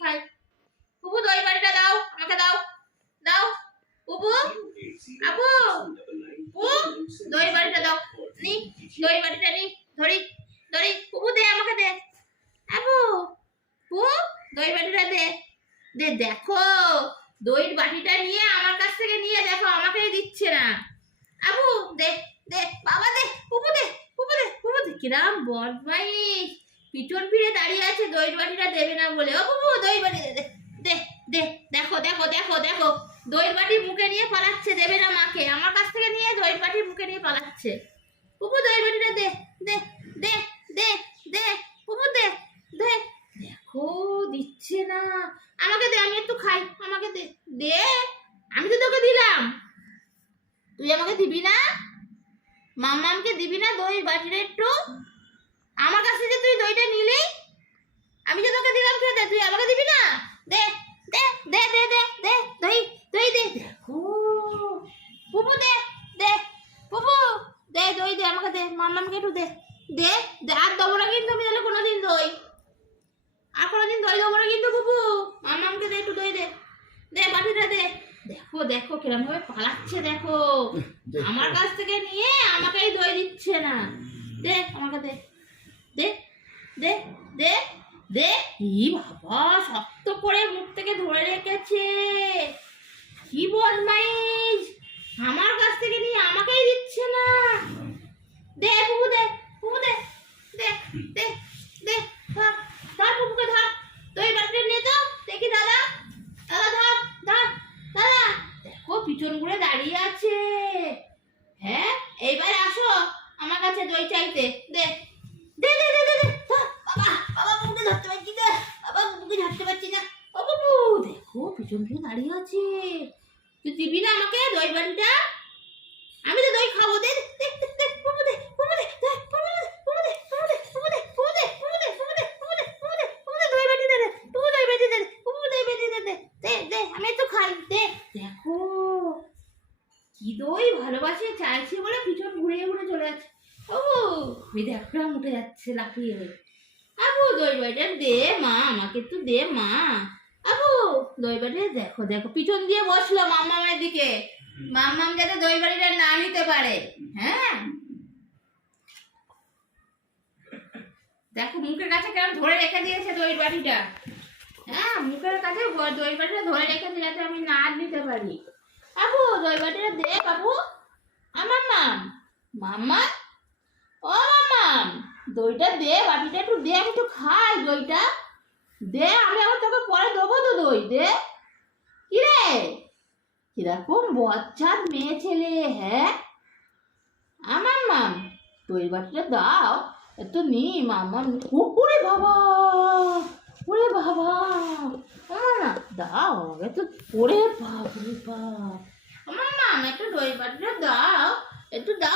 খাই। পুপু দই বাড়িটা দাও, আমাকে দাও দাও। পুপু আপু পু দই বাড়িটা দাও। নি, দই বাড়িটা নি, ধরি ধরি। পুপু দে আমাকে দে। আপু পু দই বাটিটা দে। দে, দেখো, দইয়ের বাটিটা নিয়ে আমার কাছ থেকে নিয়ে দেখো আমাকে দিচ্ছে না। আপু, দে দে, বাবা, দে পুপু দে পুপু দে পুপু দে। কিরাম বদমাইশ। পিছন ফিরে দাঁড়িয়ে আছে দইয়ের বাটিটা দেবে না বলে। ও পুপু দই বাটি দে দে দেখো দেখো দেখো দেখো। দইয়ের বাটি মুখে নিয়ে পালাচ্ছে, দেবে না মাকে। আমার কাছ থেকে নিয়ে দইয়ের বাটি মুখে নিয়ে পালাচ্ছে। পুপু দইয়ের বাটিটা দে দে দে দে দে পুপু দে দে। দেখো, দিচ্ছে না। আমাকে দে, আমি একটু খাই, আমাকে দে দে। আমি তো তোকে দিলাম। তুই আমাকে দিবি না? মাম্মামকে দিবি না দই বাটিটা একটু আমার কাছে যে তুই দইটা নিলি আমি যে তোকে দিলাম খেতে তুই আমাকে দিবি না দে দে দে দে দে দে দই দই দে দেখো পুপু দে দে পুপু দে দই দে মাম্মামকে একটু দে। দে দে আর দেবো না কিন্তু আমি তাহলে কোনোদিন দই। আর কোনোদিন দই দেবো না কিন্তু বুবু মামামকে দে একটু দই দে। দে বাটিটা দে। দেখো দেখো কিরম ভাবে পালাচ্ছে দেখো। আমার কাছ থেকে নিয়ে আমাকেই দই দিচ্ছে না। দে আমাকে দে। দে দে দে দে। ই বাবা শক্ত করে মুখ থেকে ধরে রেখেছে। কি বল বদমাইশ। আমার পিছন ঘুরে দাঁড়িয়ে আছে হ্যাঁ এইবার আসো আমার কাছে দই চাইতে দে দে দে দে দে বাবা বাবা মুখে ধরতে পারছি না বাবা বুকে ধরতে পারছি না ও বাবু দেখো পিছন ঘুরে দাঁড়িয়ে আছে তুই দিবি না আমাকে দই বাড়িটা আমি তো দই খাব দে আমি তো খাই দে দেখো কি দই ভালোবাসে চাইছে বলে পিছন ঘুরে ঘুরে চলে যাচ্ছে। ও ওই দেখো উঠে যাচ্ছে লাফিয়ে হয়ে। আবু, দই বাটিটা দে মা, আমাকে তো দে মা। আবু, দই বাটি দেখো দেখো, পিছন দিয়ে বসল মাম্মামের দিকে। মাম্মাম যাতে দই বাড়িটা না নিতে পারে। হ্যাঁ? দেখো, মুখের কাছে কেমন ধরে রেখে দিয়েছে দই বাড়িটা হ্যাঁ মুখের কাছে দই বাটিটা ধরে রেখেছে যাতে আমি না নিতে পারি। বাবু দই দে বাবু আমার মাম। মাম্মা? ও মাম্মাম দইটা দে, বাটিটা একটু দে, আমি একটু খাই দইটা। দে, আমি আবার তোকে পরে দেবো তো দই, দে। কি রে কীরকম বচ্চার মেয়ে ছেলে হ্যাঁ? আমার মাম দই বাটিটা দাও একটু নি মামা ওরে বাবা! ওরে বাবা! আমার না দাও একটু ওরে বাপ রে বাপ আমার আমি একটু দই বাটিটা দাও, একটু দাও।